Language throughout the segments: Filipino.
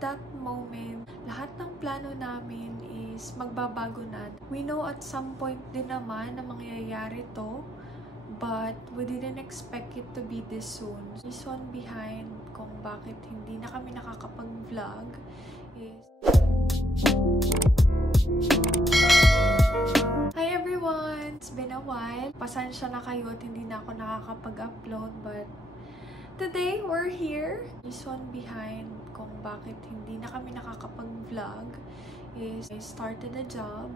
that moment, lahat ng plano namin is magbabago na. We know at some point din naman na mangyayari to, but we didn't expect it to be this soon. Reason behind kung bakit hindi na kami nakakapag-vlog is... Hi everyone! It's been a while. Pasensya na kayo at hindi na ako nakakapag-upload, but today we're here. Reason behind kung bakit hindi na kami nakakapag-vlog is I started a job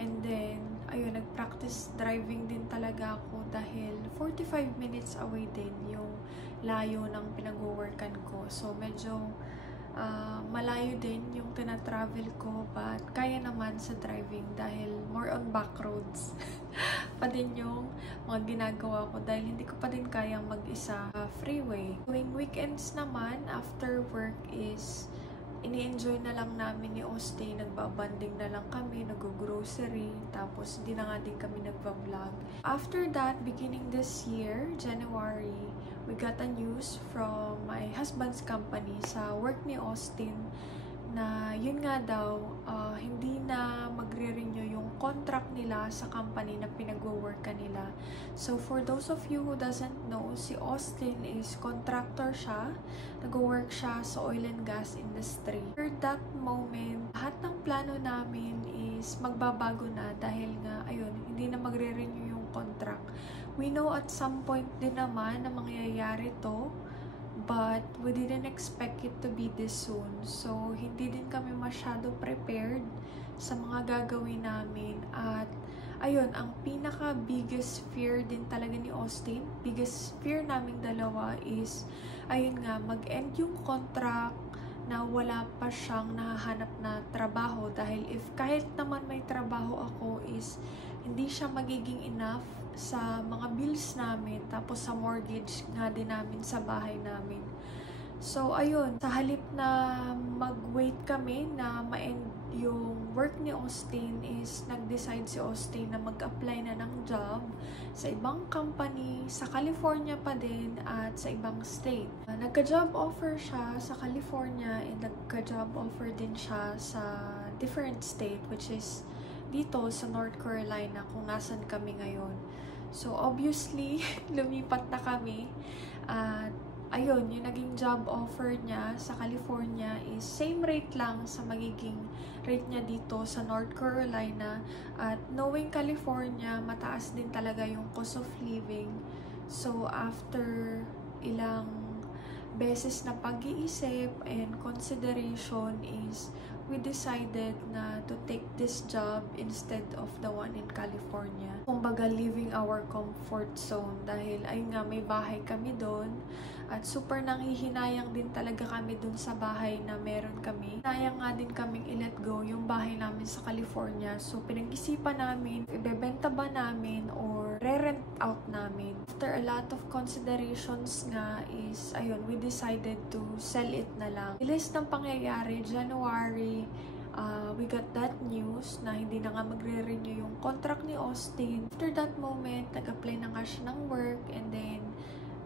and then ayun, nag-practice driving din talaga ako dahil 45 minutes away din yung layo ng pinag-workan ko. So medyo malayo din yung tina-travel ko, but kaya naman sa driving dahil more on back roads pa din yung mga ginagawa ko dahil hindi ko pa din kayang mag-isa freeway. Tuwing weekends naman, after work is ini-enjoy na lang namin ni Austin, nagbabanding na lang kami, nag-grocery, tapos hindi na nga din kami nagba-vlog. After that, beginning this year, January, we got a news from my husband's company sa work ni Austin na yun nga daw, hindi na magre-renew yung contract nila sa company na pinag-workan nila. So for those of you who doesn't know, si Austin is contractor siya, nag-work siya sa oil and gas industry. For that moment, lahat ng plano namin is magbabago na dahil nga, ayun, hindi na magre-renew yung contract. We know at some point din naman na mangyayari to, but we didn't expect it to be this soon. So, hindi din kami masyado prepared sa mga gagawin namin. At, ayun, ang pinaka-biggest fear din talaga ni Austin, biggest fear naming dalawa is, ayun nga, mag-end yung contract na wala pa siyang nahahanap na trabaho. Dahil if kahit naman may trabaho ako is, hindi siya magiging enough sa mga bills namin, tapos sa mortgage nga din namin sa bahay namin. So, ayun, sa halip na mag-wait kami na ma-end yung work ni Austin is nag-decide si Austin na mag-apply na ng job sa ibang company, sa California pa din at sa ibang state. Nagka-job offer siya sa California and nagka-job offer din siya sa different state, which is dito sa North Carolina kung nasan kami ngayon. So, obviously, lumipat na kami. At, ayun, yung naging job offer niya sa California is same rate lang sa magiging rate niya dito sa North Carolina. At, knowing California, mataas din talaga yung cost of living. So, after ilang beses na pag-iisip and consideration is we decided na to take this job instead of the one in California. Kumbaga, leaving our comfort zone dahil ayun nga, may bahay kami doon at super nanghihinayang din talaga kami doon sa bahay na meron kami. Hinayang nga din kaming i-let go yung bahay namin sa California. So, pinag-isipan namin, ibebenta ba namin or re-rent out namin. After a lot of considerations nga is, ayun, we decided to sell it na lang. Bilis ng pangyayari, January, we got that news na hindi na nga magre-renew yung contract ni Austin. After that moment, nag-apply na nga siya ng work and then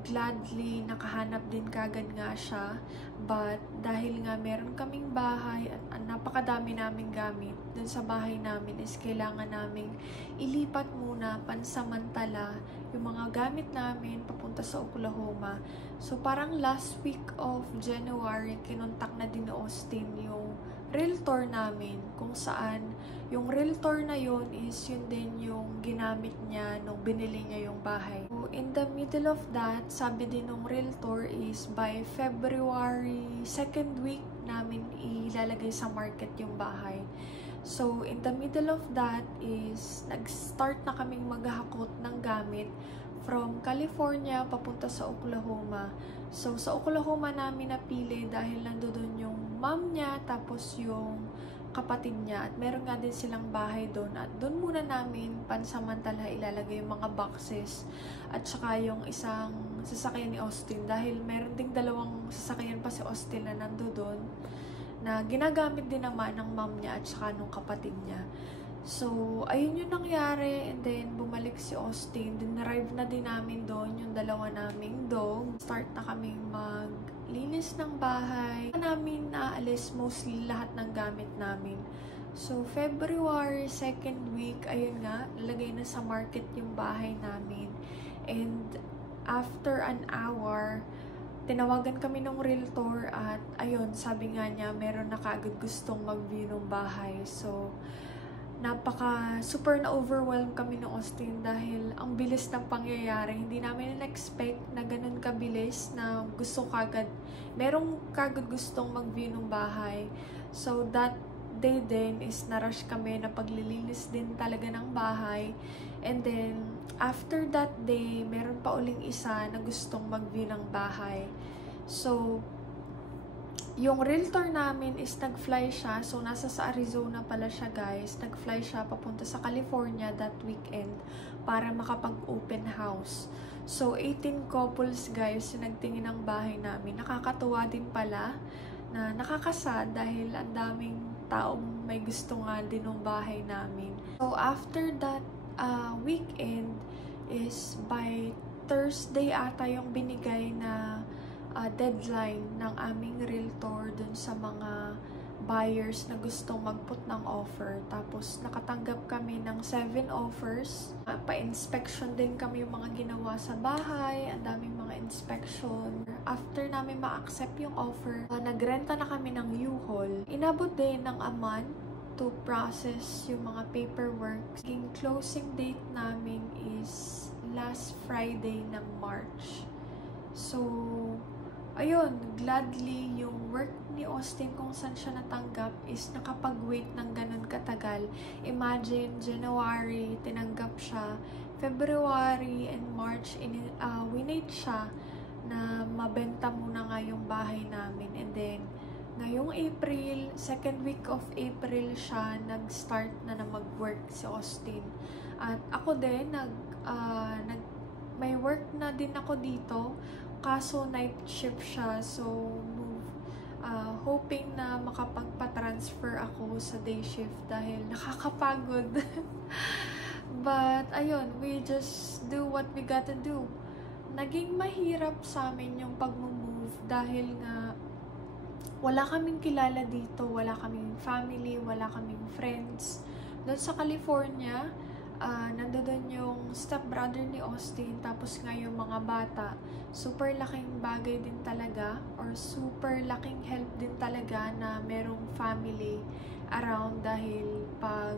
gladly nakahanap din kagad nga siya. But dahil nga meron kaming bahay at napakadami naming gamit dun sa bahay namin is kailangan naming ilipat muna pansamantala yung mga gamit namin papunta sa Oklahoma. So parang last week of January, kinontak na din ni Austin yung realtor namin kung saan yung realtor na yun is yun din yung ginamit niya nung binili niya yung bahay. So, in the middle of that, sabi din ng realtor is by February 2nd week namin ilalagay sa market yung bahay. So, in the middle of that is nag-start na kaming maghahakot ng gamit from California papunta sa Oklahoma. So, sa Oklahoma namin napili dahil nandoon yung mom niya, tapos yung kapatid niya. At meron nga din silang bahay doon. At doon muna namin pansamantala ilalagay yung mga boxes. At saka yung isang sasakyan ni Austin. Dahil meron ding dalawang sasakyan pa si Austin na nandoon na ginagamit din naman ng mom niya at saka nung kapatid niya. So, ayun yung nangyari. And then, bumalik si Austin. Then, arrive na din namin doon yung dalawa naming dog. Start na kaming linis ng bahay. Namin naalis mostly lahat ng gamit namin. So, February 2nd week, ayun nga, nalagay na sa market yung bahay namin. And after an hour, tinawagan kami ng realtor at ayun, sabi nga niya, meron na kaagad gustong mag-view ng bahay. So, super na-overwhelm kami ng Austin dahil ang bilis ng pangyayari. Hindi namin na-expect na ganun kabilis na merong kagad gustong mag-view ng bahay. So, that day din is narush kami na paglilinis din talaga ng bahay. And then, after that day, meron pa uling isa na gustong mag-view ng bahay. So, yung realtor namin is nag-fly siya. So, nasa sa Arizona pala siya, guys. Nag-fly siya papunta sa California that weekend para makapag-open house. So, 18 couples, guys, yung nagtingin ng bahay namin. Nakakatuwa din pala na nakakasad dahil ang daming taong may gusto nga din ng bahay namin. So, after that weekend is by Thursday ata yung binigay na deadline ng aming realtor dun sa mga buyers na gustong mag-put ng offer. Tapos, nakatanggap kami ng 7 offers. Pa-inspection din kami yung mga ginawa sa bahay. Ang daming mga inspection. After namin ma-accept yung offer, nagrenta na kami ng U-Haul. Inabot din ng a month to process yung mga paperwork. Yung closing date namin is last Friday ng March. So, ayun, gladly yung work ni Austin kung saan siya natanggap is nakapag-wait ng ganun katagal. Imagine, January, tinanggap siya. February and March, winait siya na mabenta muna nga yung bahay namin. And then, ngayong April, second week of April siya, nag-start na mag-work si Austin. At ako din, may work na din ako dito. Kaso night shift siya, so hoping na makapagpa-transfer ako sa day shift dahil nakakapagod. But ayun, we just do what we gotta do. Naging mahirap sa amin yung pag-move dahil nga wala kaming kilala dito, wala kaming family, wala kaming friends. Doon sa California, nandoon yung stepbrother ni Austin, tapos nga yung mga bata. Super laking bagay din talaga, or super laking help din talaga na merong family around dahil pag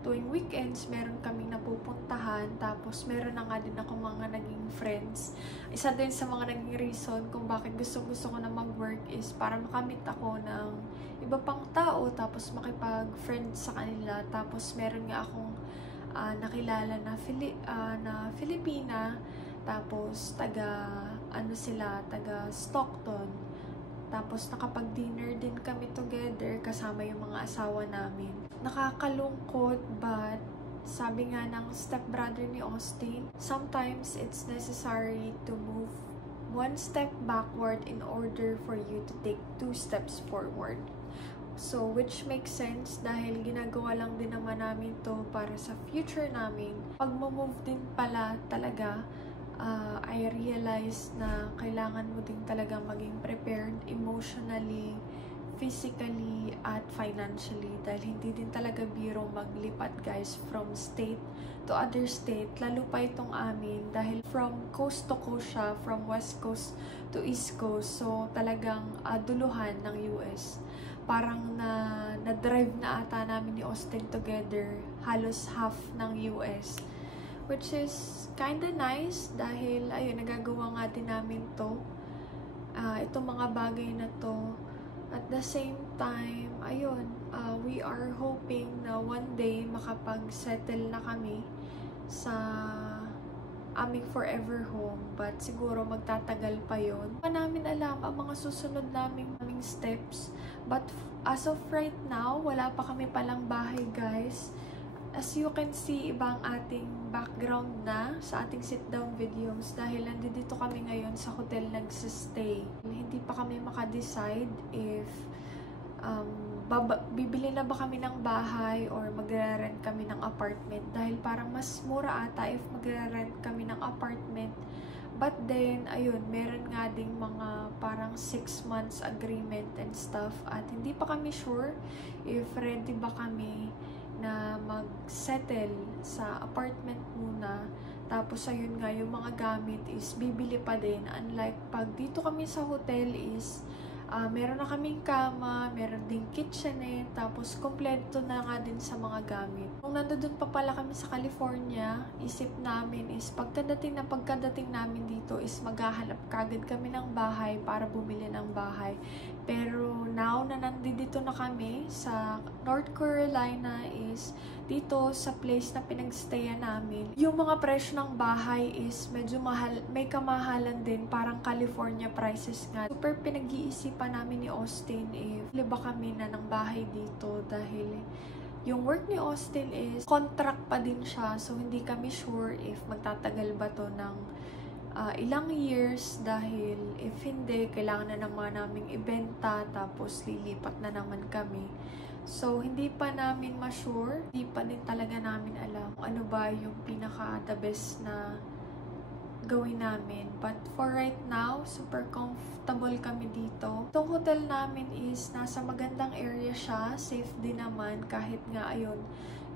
tuwing weekends, meron kaming napupuntahan, tapos meron na nga din ako mga naging friends. Isa din sa mga naging reason kung bakit gusto ko na mag-work is para makamit ako ng iba pang tao, tapos makipag-friend sa kanila, tapos meron nga akong nakilala na Filipina, tapos taga Stockton. Tapos nakapag-dinner din kami together kasama yung mga asawa namin. Nakakalungkot, but sabi nga ng stepbrother ni Austin, sometimes it's necessary to move one step backward in order for you to take 2 steps forward. So, which makes sense dahil ginagawa lang din naman namin to para sa future namin. Pag move din pala talaga, I realized na kailangan mo din talaga maging prepared emotionally, physically, at financially. Dahil hindi din talaga biro maglipat, guys, from state to other state. Lalo pa itong amin dahil from coast to coast siya, from west coast to east coast. So, talagang duluhan ng US. Parang na-drive na ata namin ni Austin together halos half ng US, which is kinda nice dahil ayun, nagagawa nga din namin to, itong mga bagay na to. At the same time, ayun, we are hoping na one day makapag-settle na kami sa aming forever home, but siguro magtatagal pa yon. Hindi pa namin alam ang mga susunod naming steps, but as of right now, wala pa kami palang bahay, guys. As you can see, iba ang ating background na sa ating sit-down videos dahil nandito kami ngayon sa hotel nagsistay. Hindi pa kami makadecide if bibili na ba kami ng bahay or magre-rent kami ng apartment dahil parang mas mura ata if magre-rent kami ng apartment But then, ayun, meron nga ding mga parang 6 months agreement and stuff. At hindi pa kami sure if ready ba kami na mag-settle sa apartment muna. Tapos, ayun nga, yung mga gamit is bibili pa din. Unlike pag dito kami sa hotel is meron na kaming kama, meron ding kitchenette, tapos kompleto na nga din sa mga gamit. Kung nandoon pa pala kami sa California, isip namin is pagkadating namin dito is maghahanap kagad kami ng bahay para bumili ng bahay. Pero now na nandito na kami sa North Carolina is dito sa place na pinagstayan namin, yung mga presyo ng bahay is medyo mahal, may kamahalan din, parang California prices nga. Super pinag-iisipan namin ni Austin if liba kami na ng bahay dito dahil yung work ni Austin is contract pa din siya, so hindi kami sure if magtatagal ba to ng ilang years dahil if hindi, kailangan na naman naming ibenta tapos lilipat na naman kami. So, hindi pa namin ma-sure, hindi pa din talaga namin alam kung ano ba yung pinaka-the best na gawin namin. But for right now, super comfortable kami dito. Itong hotel namin is nasa magandang area siya, safe din naman kahit nga ayun,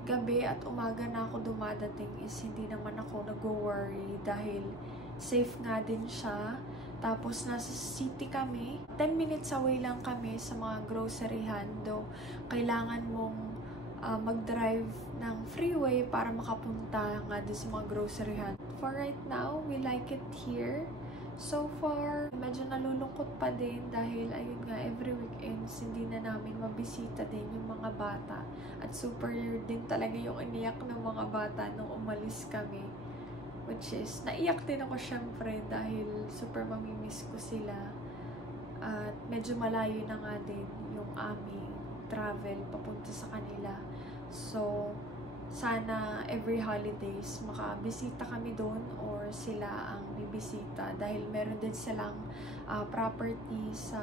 gabi at umaga na ako dumadating is hindi naman ako nag-worry dahil safe nga din siya. Tapos, nasa city kami. 10 minutes away lang kami sa mga groceryhan. Though, kailangan mong mag-drive ng freeway para makapunta nga doon sa mga groceryhan. For right now, we like it here. So far, medyo nalulungkot pa din dahil, ayun nga, every weekends, hindi na namin mabisita din yung mga bata. At super din talaga yung iniyak ng mga bata nung umalis kami. Which is, naiyak din ako syempre dahil super mamimiss ko sila. At medyo malayo na nga din yung aming travel papunta sa kanila. So, sana every holidays makabisita kami doon or sila ang bibisita dahil meron din silang property sa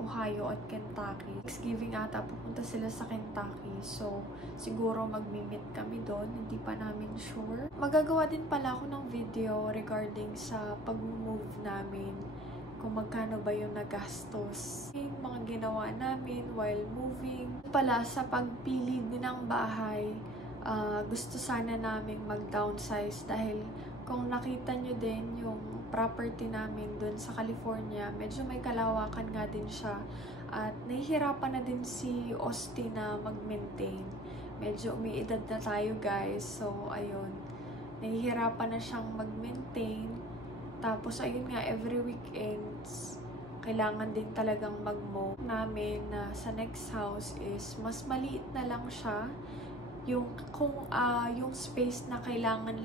Ohio at Kentucky. Thanksgiving ata pupunta sila sa Kentucky, so siguro magmi-meet kami doon, hindi pa namin sure. Magagawa din pala ako ng video regarding sa pag-move namin, kung magkano ba yung nagastos, yung mga ginawa namin while moving. Pala sa pagpili din ng bahay, gusto sana naming mag-downsize dahil kung nakita nyo din yung property namin dun sa California, medyo may kalawakan nga din siya at nahihirapan na din si Austin na mag-maintain. Medyo umiidad na tayo guys, so ayun, nahihirapan na siyang mag-maintain. Tapos ayun nga, every weekends kailangan din talagang mag-mow namin na sa next house is mas maliit na lang siya. Yung space na kailangan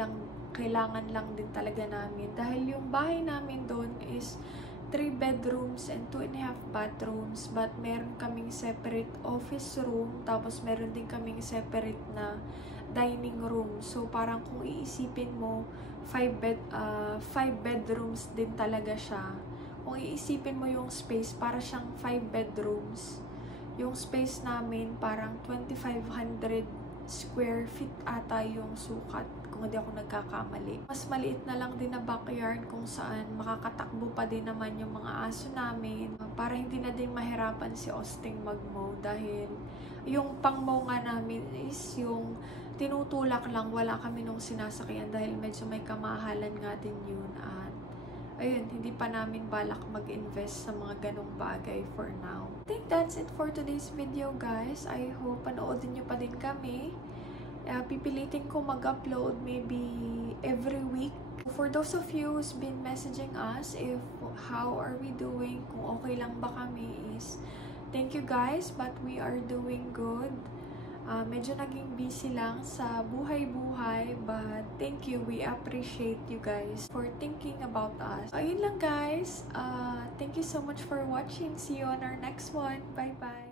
lang din talaga namin dahil yung bahay namin doon is 3 bedrooms and 2.5 bathrooms, but meron kaming separate office room, tapos meron din kaming separate na dining room. So parang kung iisipin mo 5 bedrooms din talaga siya. Kung iisipin mo yung space, para siyang 5 bedrooms. Yung space namin parang 2,500 square feet ata yung sukat, kung hindi ako nagkakamali. Mas maliit na lang din na backyard kung saan makakatakbo pa din naman yung mga aso namin para hindi na din mahirapan si Austin mag-mow dahil yung pang-mow nga namin is yung tinutulak lang, wala kami nung sinasakyan dahil medyo may kamahalan nga din yun at ayun, hindi pa namin balak mag-invest sa mga ganong bagay for now. I think that's it for today's video guys. I hope panoodin nyo pa din kami. Pipilitin ko mag-upload maybe every week. For those of you who's been messaging us if how are we doing, kung okay lang ba kami, is thank you guys, but we are doing good. Medyo naging busy lang sa buhay-buhay, but thank you, we appreciate you guys for thinking about us. Ayun lang guys, thank you so much for watching. See you on our next one. Bye bye.